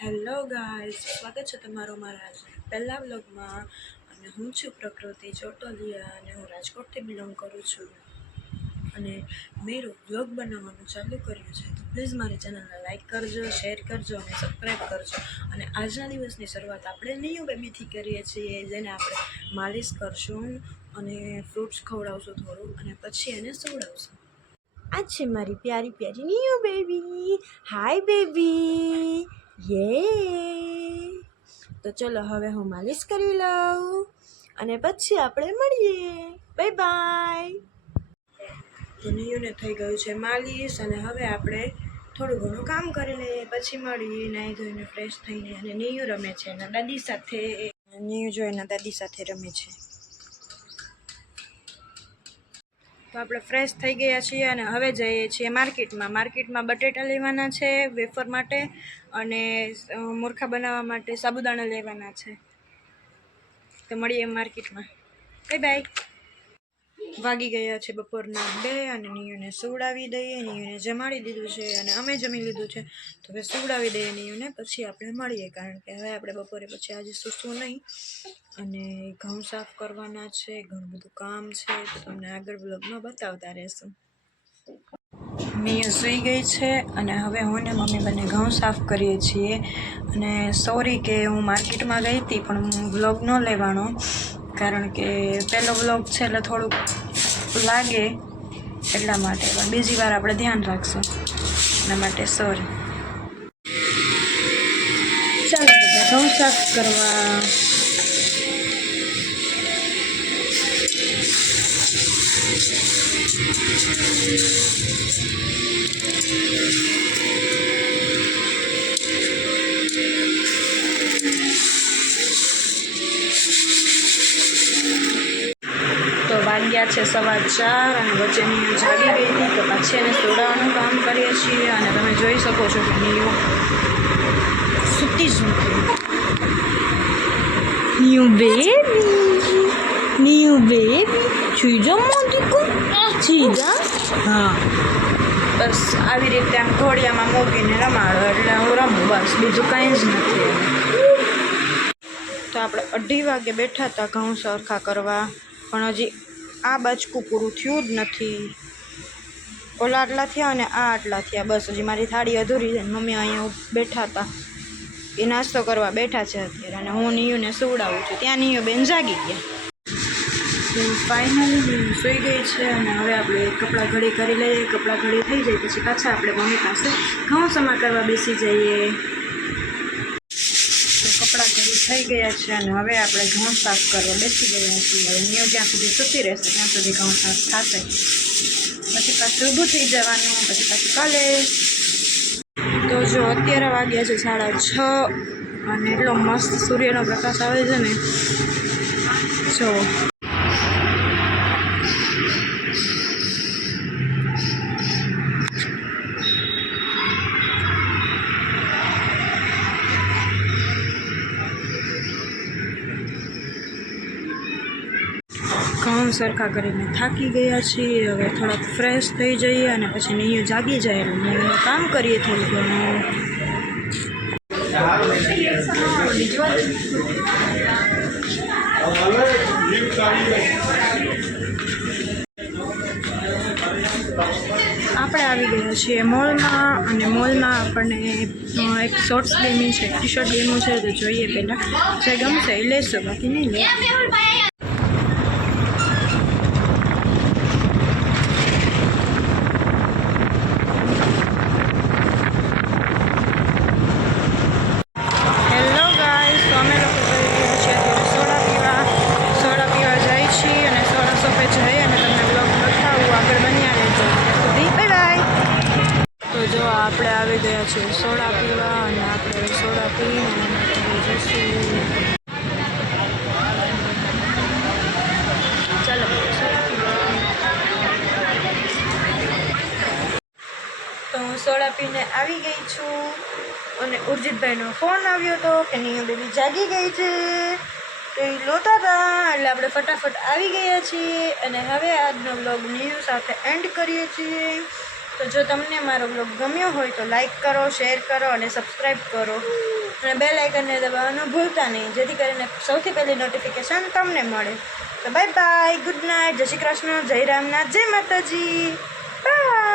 Hello guys, સ્વાગત છે તમારું મારા પહેલા વ્લોગમાં. અને હું છું પ્રકૃતિ ચોટોલિયા અને હું રાજકોટથી બિલોંગ કરું છું. અને મેં વ્લોગ બનાવવાનું ચાલુ કર્યું છે, તો પ્લીઝ મારી ચેનલને લાઈક કરજો, શેર કરજો અને સબસ્ક્રાઈબ કરજો. અને આજના દિવસની શરૂઆત આપણે નિયુ બેબીથી કરીએ છીએ, જેને આપણે માલિશ કરશું અને ફ્રૂટ્સ ખવડાવશું થોડું, અને પછી એને સુવડાવશું. આ છે મારી પ્યારી પ્યારી નિયુ બેબી. હાય બેબી. યે. તો ચલો હવે હું માલિશ કરી લઉં અને પછી આપણે મળીએ. Bye bye. તો નિયુને થઈ ગયું છે માલિશ, અને હવે આપણે થોડું ઘણું કામ કરી લઈએ, પછી મળીએ. નાહી ધોઈને ફ્રેશ થઈને અને નિયુ રમે છે એના દાદી સાથે. નિયુ જો એના દાદી સાથે રમે છે. તો આપણે ફ્રેશ થઈ ગયા છીએ અને હવે જઈએ છીએ માર્કેટમાં બટેટા લેવાના છે વેફર માટે, અને મૂર્ખા બનાવવા માટે સાબુદાણા લેવાના છે. તો મળીએ માર્કેટમાં. Bye bye. વાગી ગયા છે બપોરના 2 અને નિયુને સુવડાવી દઈએ. નિયુને જમાડી દીધું છે અને અમે જમી લીધું છે, તો હવે સુવડાવી દઈએ નિયુને, પછી આપણે મળીએ. કારણ કે હવે આપણે બપોરે પછી આજે સૂસવું નહીં, અને ઘઉં સાફ કરવાના છે, ઘણું બધું કામ છે, તો તમને આગળ બ્લોગમાં બતાવતા રહેશું. નિયુ સૂઈ ગઈ છે અને હવે હું ને મમ્મી બંને ઘઉં સાફ કરીએ છીએ. અને સોરી કે હું માર્કેટમાં ગઈ હતી, પણ હું વ્લોગ ન લેવાનો, કારણ કે પહેલો વ્લોગ છે એટલે થોડુંક લાગે એટલા માટે. પણ બીજી વાર આપણે ધ્યાન રાખશું, એના માટે સોરી. ચાલો બધા ઘઉં સાફ કરવા. તો વાગ્યા છે 4:15 અને વચ્ચે નિયુ જાગી ગઈ હતી, તો પાછી એને સુવડાવવાનું કામ કરીએ છીએ. અને તમે જોઈ શકો છો કે નિયુ સૂતી જ નથી. નિયુ બેબી છીજા મોદીકો છીજા. હા, બસ આવી રીતે આમ ઘોડિયામાં મૂકીને રમાડો એટલે હું રમું, બસ બીજું કંઈ જ નથી. તો આપણે 2:30 વાગે બેઠા હતા ઘઉં સરખા કરવા, પણ હજી આ બાજકું પૂરું થયું જ નથી. ઓલા આટલા થયા અને આ આટલા થયા, બસ હજી મારી થાળી અધૂરી છે. મમ્મી અહીંયા બેઠા હતા, એ નાસ્તો કરવા બેઠા છે અત્યારે, અને હું નિયુને સુવડાવું છું. ત્યાં નિયુ બેન જાગી ગયા. ફાઇનલી નિયુ સૂઈ ગઈ છે અને હવે આપણે કપડાં ઘડી કરી લઈએ. કપડાં ઘડી થઈ જાય પછી પાછા આપણે મમ્મી પાસે ઘઉં સમા કરવા બેસી જઈએ. કપડાં ઘડી થઈ ગયા છે અને હવે આપણે ઘઉં સાફ કરવા બેસી ગયા છીએ. હવે નિયુ જ્યાં સુધી સૂતી રહેશે ત્યાં સુધી ઘઉં સાફ થશે, પછી પાછું ઊભું થઈ જવાનું, પછી પાછું કાલે. તો જો અત્યારે વાગ્યા છે 6:30 અને એટલો મસ્ત સૂર્યનો પ્રકાશ આવે છે ને, જો. ઘઉં સરખા કરીને થાકી ગયા છીએ. હવે થોડાક ફ્રેશ થઈ જઈએ અને પછી નિયુ જાગી જાય એટલે નિયુનું કામ કરીએ થોડું ઘણું. આપણે આવી ગયા છીએ મોલમાં, અને મોલમાં આપણને એક શોર્ટ્સ ગેમિંગ છે, ટી શર્ટ ગેમું છે, તો જોઈએ પહેલાં જે ગમશે એ લેશું, બાકી નહીં લે. આપણે આવી ગયા છીએ સોડા પીવા, અને આપણે સોડા પીને જઈશું. ચાલો તો હું સોડા પીને આવી ગઈ છું, અને ઉર્જિતભાઈનો ફોન આવ્યો હતો કે નિયુ બેબી જાગી ગઈ છે, તો એ લોતા હતા એટલે આપણે ફટાફટ આવી ગયા છીએ. અને હવે આજનો વ્લોગ નિયુ સાથે એન્ડ કરીએ છીએ. તો જો તમને મારો વ્લોગ ગમ્યો હોય તો લાઈક કરો, શેર કરો અને સબસ્ક્રાઈબ કરો. અને બેલ આઇકનને દબાવવાનું ભૂલતા નહીં, જેથી કરીને સૌથી પહેલી નોટિફિકેશન તમને મળે. તો બાય બાય, ગુડ નાઇટ, જય શ્રી કૃષ્ણ, જય રામનાથ, જય માતાજી, બાય.